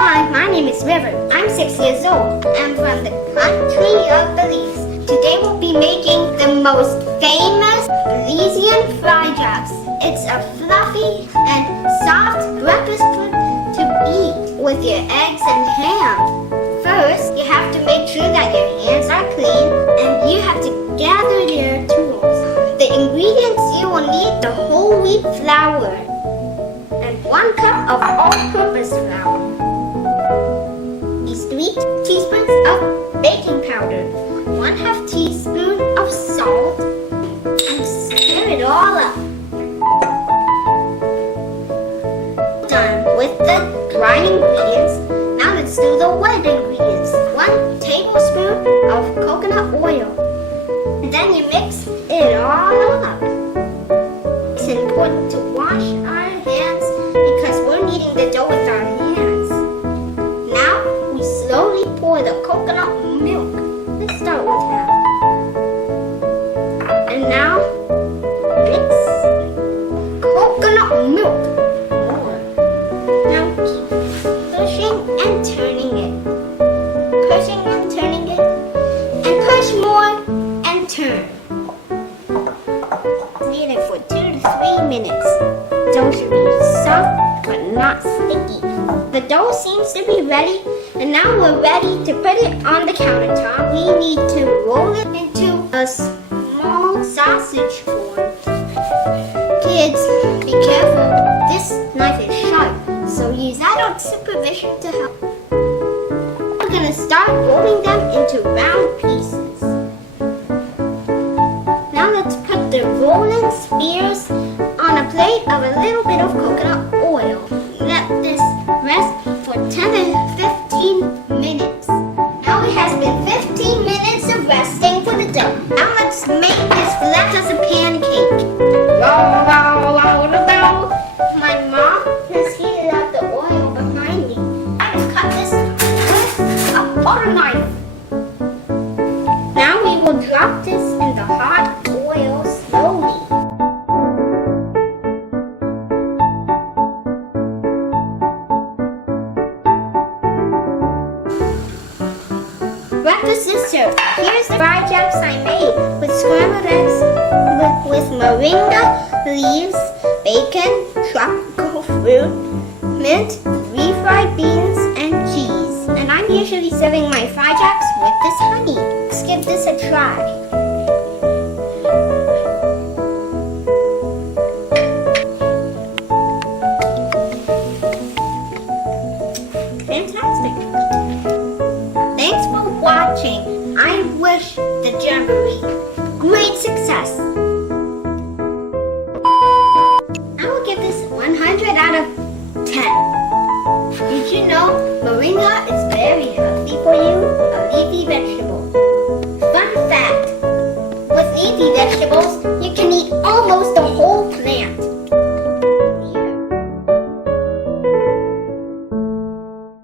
Hi, my name is River. I'm 6 years old. I'm from the country of Belize. Today we'll be making the most famous Belizean Fry Jacks. It's a fluffy and soft breakfast food to eat with your eggs and ham. First, you have to make sure that your hands are clean and you have to gather your tools. The ingredients you will need: the whole wheat flour and 1 cup of all-purpose flour. 3 teaspoons of baking powder, 1/2 teaspoon of salt, and stir it all up. Done with the dry ingredients, now let's do the wet ingredients. 1 tablespoon of coconut oil, and then you mix it all up. It's important to wash our hands because we're kneading the dough with our hands. Now we slowly pour the coconut milk. Let's start with that. And now mix coconut milk more. Now keep pushing and turning it. Pushing and turning it. And push more and turn. Knead it for 2 to 3 minutes. Dough should be soft but not sticky. The dough seems to be ready, and now we're ready to put it on the countertop. We need to roll it into a small sausage form. Kids, be careful. This knife is sharp, so use adult supervision to help. We're gonna start rolling them into round pieces. Now let's put the rolling spears on a plate of a little bit of coconut oil. Let this rest for 10 to 15 minutes. Now it has been 15 minutes of resting for the dough. Now let's make this flat as a pancake. Wow, wow, wow, wow. My mom has heated up the oil behind me. I will cut this with a butter knife. Now we will drop this in the hot oil slowly. Breakfast is served. Here's the fried jacks I made with scrambled eggs with moringa leaves, bacon, tropical fruit, mint, refried beans, and cheese. And I'm usually serving my fried jacks with this honey. Let's give this a try. Fantastic. Thanks for watching. I wish the Jamboree great success. I will give this 100 out of 10. Did you know moringa is very healthy for you? A leafy vegetable. Fun fact, with leafy vegetables, you can eat almost